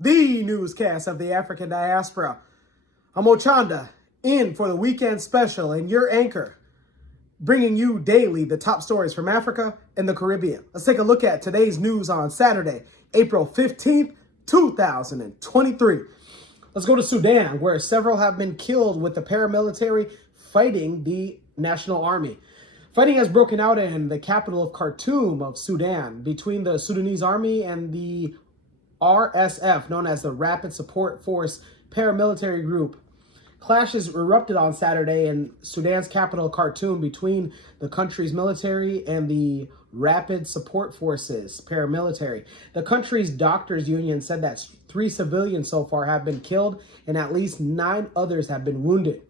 the newscast of the African diaspora. I'm Ochanda, in for the weekend special and your anchor, bringing you daily the top stories from Africa and the Caribbean. Let's take a look at today's news on Saturday, April 15th, 2023. Let's go to Sudan, where several have been killed with the paramilitary fighting the National Army. Fighting has broken out in the capital of Khartoum of Sudan between the Sudanese army and the RSF, known as the Rapid Support Force paramilitary group. Clashes erupted on Saturday in Sudan's capital, Khartoum, between the country's military and the Rapid Support Forces paramilitary. The country's doctors union said that 3 civilians so far have been killed and at least 9 others have been wounded.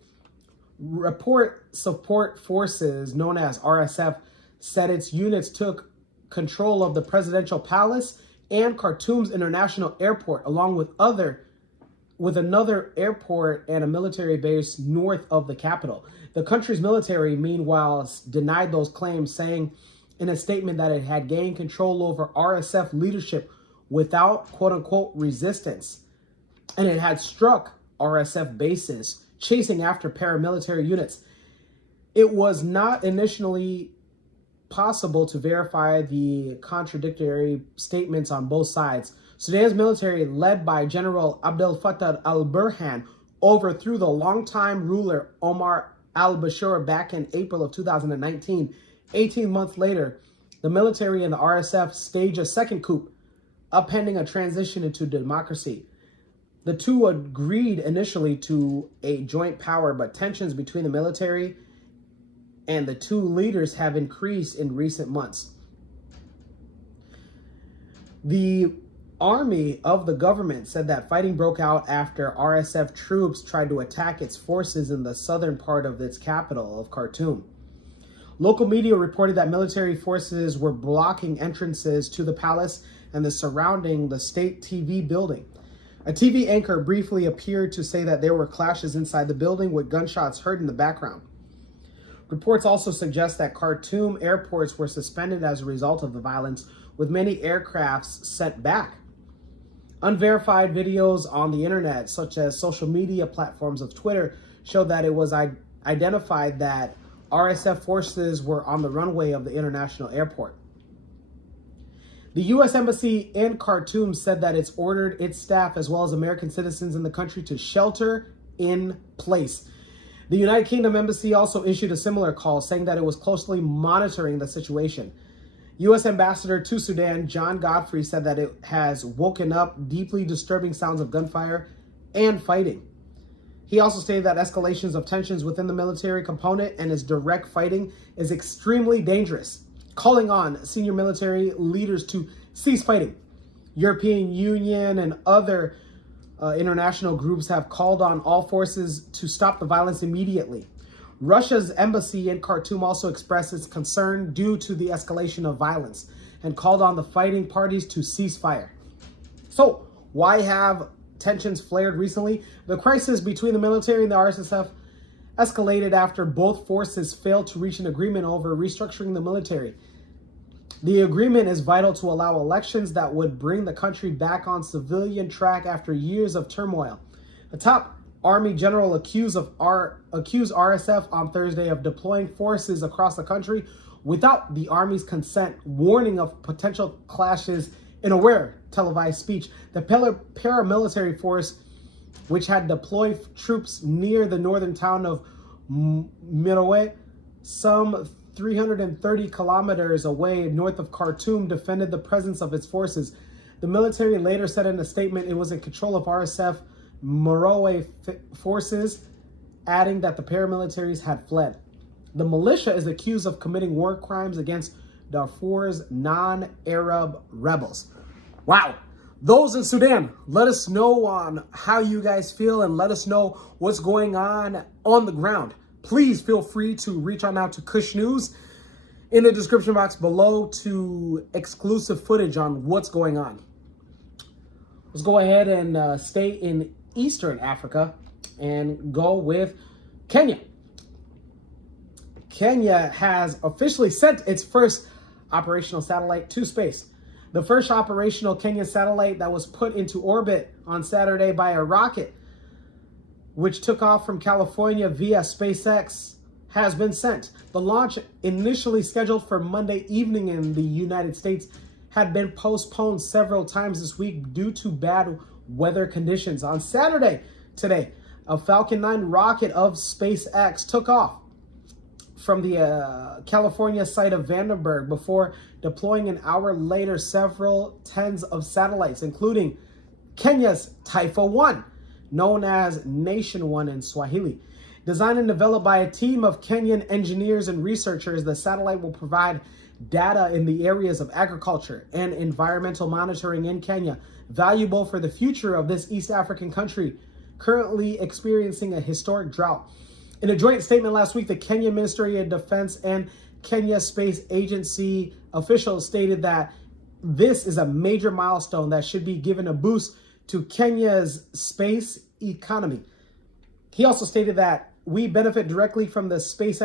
Rapid Support Forces, known as RSF, said its units took control of the presidential palace and Khartoum's international airport, along with another airport and a military base north of the capital. The country's military, meanwhile, denied those claims, saying in a statement that it had gained control over RSF leadership without quote-unquote resistance, and it had struck RSF bases, chasing after paramilitary units. It was not initially possible to verify the contradictory statements on both sides. Sudan's military, led by General Abdel Fattah al-Burhan, overthrew the longtime ruler Omar al-Bashir back in April of 2019. 18 months later, the military and the RSF staged a second coup, upending a transition into democracy. The two agreed initially to a joint power, but tensions between the military and the two leaders have increased in recent months. The army of the government said that fighting broke out after RSF troops tried to attack its forces in the southern part of its capital of Khartoum. Local media reported that military forces were blocking entrances to the palace and surrounding the state TV building. A TV anchor briefly appeared to say that there were clashes inside the building with gunshots heard in the background. Reports also suggest that Khartoum airports were suspended as a result of the violence, with many aircrafts sent back. Unverified videos on the internet, such as social media platforms of Twitter, showed that it was identified that RSF forces were on the runway of the international airport. The U.S. Embassy in Khartoum said that it's ordered its staff as well as American citizens in the country to shelter in place. The United Kingdom Embassy also issued a similar call, saying that it was closely monitoring the situation. U.S. Ambassador to Sudan, John Godfrey, said that it has woken up deeply disturbing sounds of gunfire and fighting. He also stated that escalations of tensions within the military component and its direct fighting is extremely dangerous, calling on senior military leaders to cease fighting. European Union and other international groups have called on all forces to stop the violence immediately. Russia's embassy in Khartoum also expressed its concern due to the escalation of violence and called on the fighting parties to cease fire. So, why have tensions flared recently? The crisis between the military and the RSF escalated after both forces failed to reach an agreement over restructuring the military. The agreement is vital to allow elections that would bring the country back on civilian track after years of turmoil. The top army general accused RSF on Thursday of deploying forces across the country without the army's consent, warning of potential clashes in a rare televised speech. The paramilitary force, which had deployed troops near the northern town of Merowe, some 330 kilometers away north of Khartoum, defended the presence of its forces. The military later said in a statement it was in control of RSF Merowe forces, adding that the paramilitaries had fled. The militia is accused of committing war crimes against Darfur's non-Arab rebels. Wow. Those in Sudan, let us know on how you guys feel and let us know what's going on the ground. Please feel free to reach on out to Kush News in the description box below to exclusive footage on what's going on. Let's go ahead and stay in Eastern Africa and go with Kenya. Kenya has officially sent its first operational satellite to space. The first operational Kenyan satellite that was put into orbit on Saturday by a rocket, which took off from California via SpaceX, has been sent. The launch, initially scheduled for Monday evening in the United States, had been postponed several times this week due to bad weather conditions. On Saturday, today, a Falcon 9 rocket of SpaceX took off from the California site of Vandenberg before deploying an hour later several tens of satellites, including Kenya's Taifa 1, known as Nation 1 in Swahili. Designed and developed by a team of Kenyan engineers and researchers, the satellite will provide data in the areas of agriculture and environmental monitoring in Kenya, valuable for the future of this East African country, currently experiencing a historic drought. In a joint statement last week, the Kenya Ministry of Defense and Kenya Space Agency officials stated that this is a major milestone that should be given a boost to Kenya's space economy. He also stated that we benefit directly from the space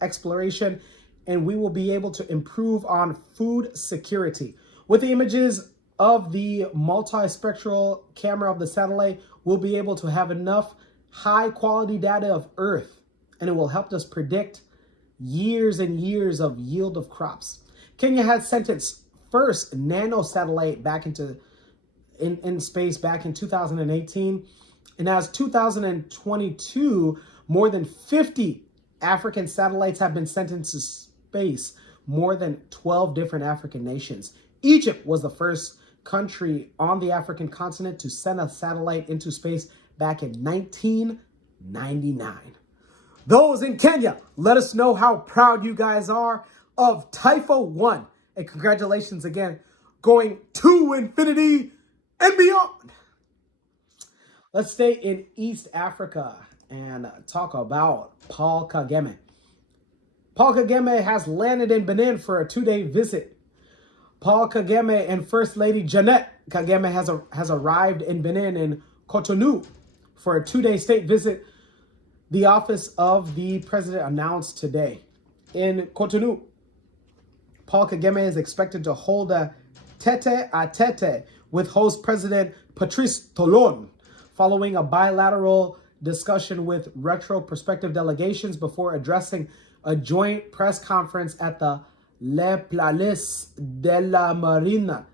exploration, and we will be able to improve on food security. With the images of the multispectral camera of the satellite, we'll be able to have enough high quality data of Earth, and it will help us predict years and years of yield of crops. Kenya had sent its first nano satellite back into in space back in 2018, and as 2022, more than 50 African satellites have been sent into space, more than 12 different African nations. Egypt was the first country on the African continent to send a satellite into space back in 1999. Those in Kenya, let us know how proud you guys are of Taifa 1. And congratulations again, going to infinity and beyond. Let's stay in East Africa and talk about Paul Kagame. Paul Kagame has landed in Benin for a 2-day visit. Paul Kagame and First Lady Jeannette Kagame has arrived in Benin in Cotonou for a 2-day state visit, the office of the president announced today. In Cotonou, Paul Kagame is expected to hold a tete-a-tete with host President Patrice Talon, following a bilateral discussion with retrospective delegations before addressing a joint press conference at the Le Palace de la Marina,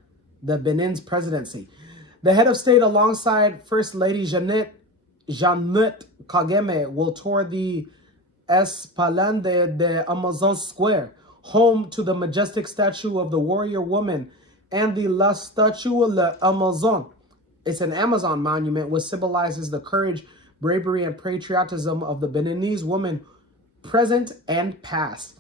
the Benin's presidency. The head of state, alongside First Lady Jeannette Kagame, will tour the Esplanade de Amazon Square, home to the majestic statue of the warrior woman and the La Statue l'Amazon. It's an Amazon monument which symbolizes the courage, bravery, and patriotism of the Beninese woman, present and past.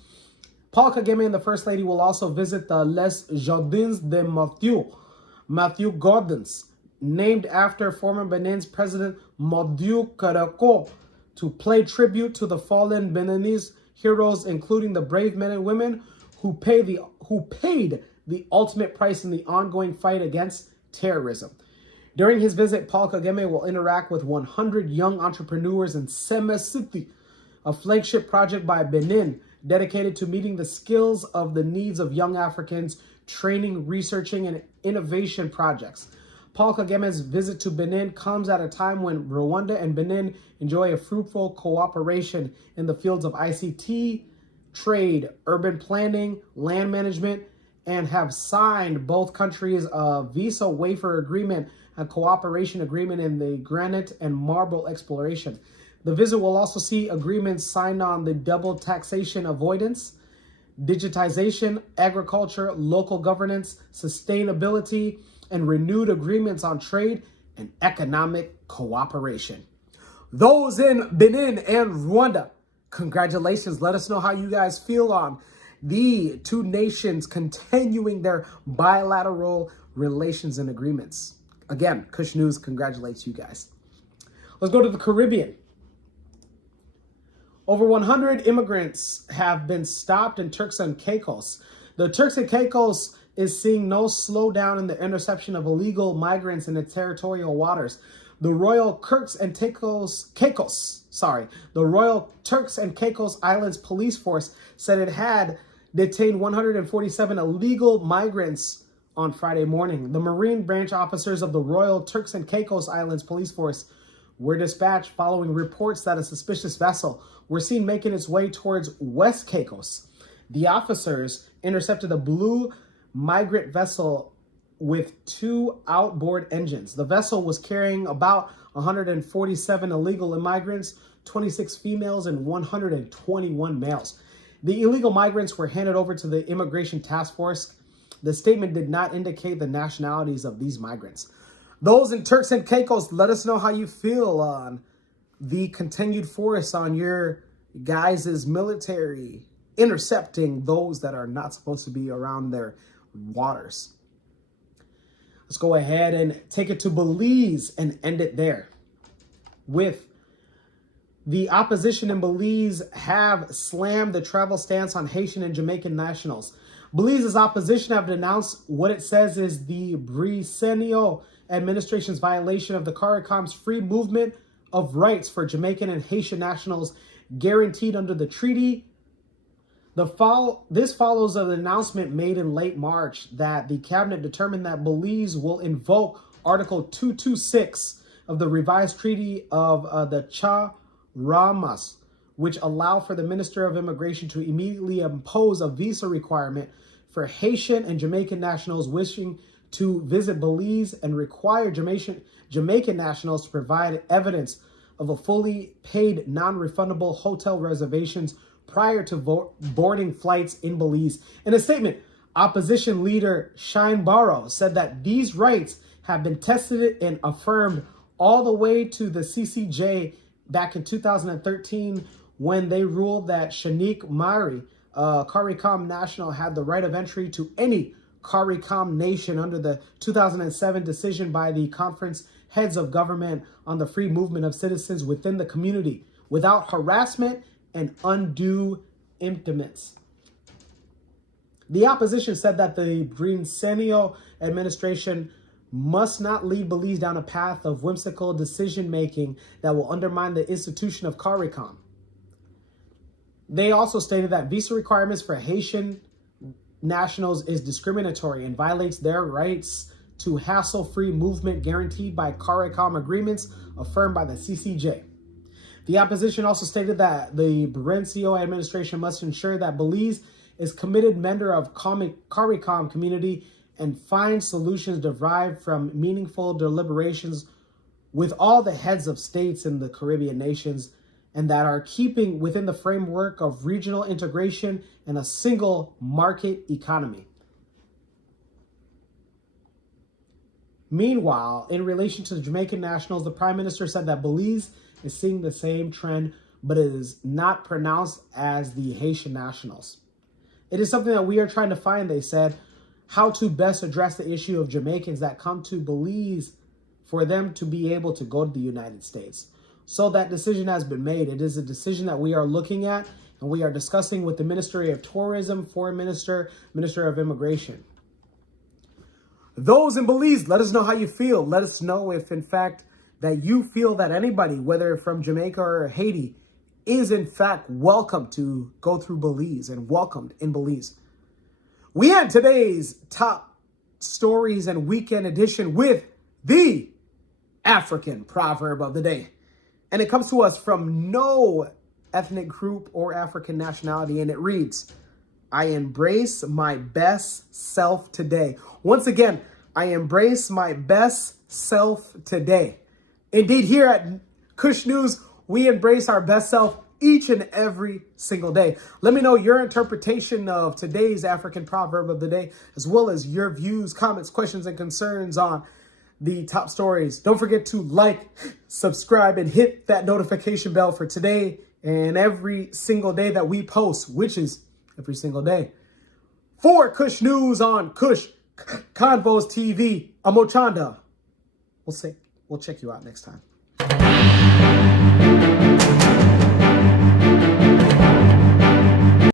Paul Kagame and the First Lady will also visit the Les Jardins de Mathieu Gardens, named after former Benin's President Mathieu Karako, to pay tribute to the fallen Beninese heroes, including the brave men and women who paid the ultimate price in the ongoing fight against terrorism. During his visit, Paul Kagame will interact with 100 young entrepreneurs in Seme City, a flagship project by Benin dedicated to meeting the skills of the needs of young Africans, training, researching, and innovation projects. Paul Kagame's visit to Benin comes at a time when Rwanda and Benin enjoy a fruitful cooperation in the fields of ICT, trade, urban planning, land management, and have signed both countries a visa waiver agreement and cooperation agreement in the granite and marble exploration. The visit will also see agreements signed on the double taxation avoidance, digitization, agriculture, local governance, sustainability, and renewed agreements on trade and economic cooperation. Those in Benin and Rwanda, congratulations. Let us know how you guys feel on the two nations continuing their bilateral relations and agreements. Again, Kush News congratulates you guys. Let's go to the Caribbean. Over 100 immigrants have been stopped in Turks and Caicos. The Turks and Caicos is seeing no slowdown in the interception of illegal migrants in its territorial waters. The Royal Turks and Caicos Islands Police Force said it had detained 147 illegal migrants on Friday morning. The Marine branch officers of the Royal Turks and Caicos Islands Police Force were dispatched following reports that a suspicious vessel was seen making its way towards West Caicos. The officers intercepted a blue migrant vessel with 2 outboard engines. The vessel was carrying about 147 illegal immigrants, 26 females, and 121 males. The illegal migrants were handed over to the Immigration Task Force. The statement did not indicate the nationalities of these migrants. Those in Turks and Caicos, let us know how you feel on the continued force on your guys' military intercepting those that are not supposed to be around their waters. Let's go ahead and take it to Belize and end it there. With the opposition in Belize have slammed the travel stance on Haitian and Jamaican nationals. Belize's opposition have denounced what it says is the Briceño administration's violation of the CARICOM's free movement of rights for Jamaican and Haitian nationals guaranteed under the treaty. This follows an announcement made in late March that the cabinet determined that Belize will invoke Article 226 of the revised Treaty of the Charamas, which allow for the Minister of Immigration to immediately impose a visa requirement for Haitian and Jamaican nationals wishing to visit Belize and require Jamaican nationals to provide evidence of a fully paid non-refundable hotel reservations prior to boarding flights in Belize. In a statement, opposition leader Shine Barrow said that these rights have been tested and affirmed all the way to the CCJ back in 2013 when they ruled that Shanique Mari, a CARICOM national, had the right of entry to any CARICOM nation under the 2007 decision by the Conference Heads of Government on the Free Movement of Citizens within the community without harassment and undue impediments. The opposition said that the Briceño administration must not lead Belize down a path of whimsical decision-making that will undermine the institution of CARICOM. They also stated that visa requirements for Haitian nationals is discriminatory and violates their rights to hassle-free movement guaranteed by CARICOM agreements affirmed by the CCJ. The opposition also stated that the Briceño administration must ensure that Belize is committed member of CARICOM community and find solutions derived from meaningful deliberations with all the heads of states in the Caribbean nations and that are keeping within the framework of regional integration and a single market economy. Meanwhile, in relation to the Jamaican nationals, the Prime Minister said that Belize is seeing the same trend, but it is not pronounced as the Haitian nationals. It is something that we are trying to find, they said, how to best address the issue of Jamaicans that come to Belize for them to be able to go to the United States. So that decision has been made. It is a decision that we are looking at and we are discussing with the Ministry of Tourism, Foreign Minister, Minister of Immigration. Those in Belize, let us know how you feel. Let us know if, in fact, that you feel that anybody, whether from Jamaica or Haiti, is in fact welcome to go through Belize and welcomed in Belize. We end today's top stories and weekend edition with the African proverb of the day. And it comes to us from no ethnic group or African nationality, and it reads, I embrace my best self today. Once again, I embrace my best self today. Indeed, here at Kush News, we embrace our best self each and every single day. Let me know your interpretation of today's African proverb of the day, as well as your views, comments, questions, and concerns on the top stories. Don't forget to like, subscribe, and hit that notification bell for today and every single day that we post, which is every single day. For Kush News on Kush Convos TV, I'm Ochanda. We'll check you out next time.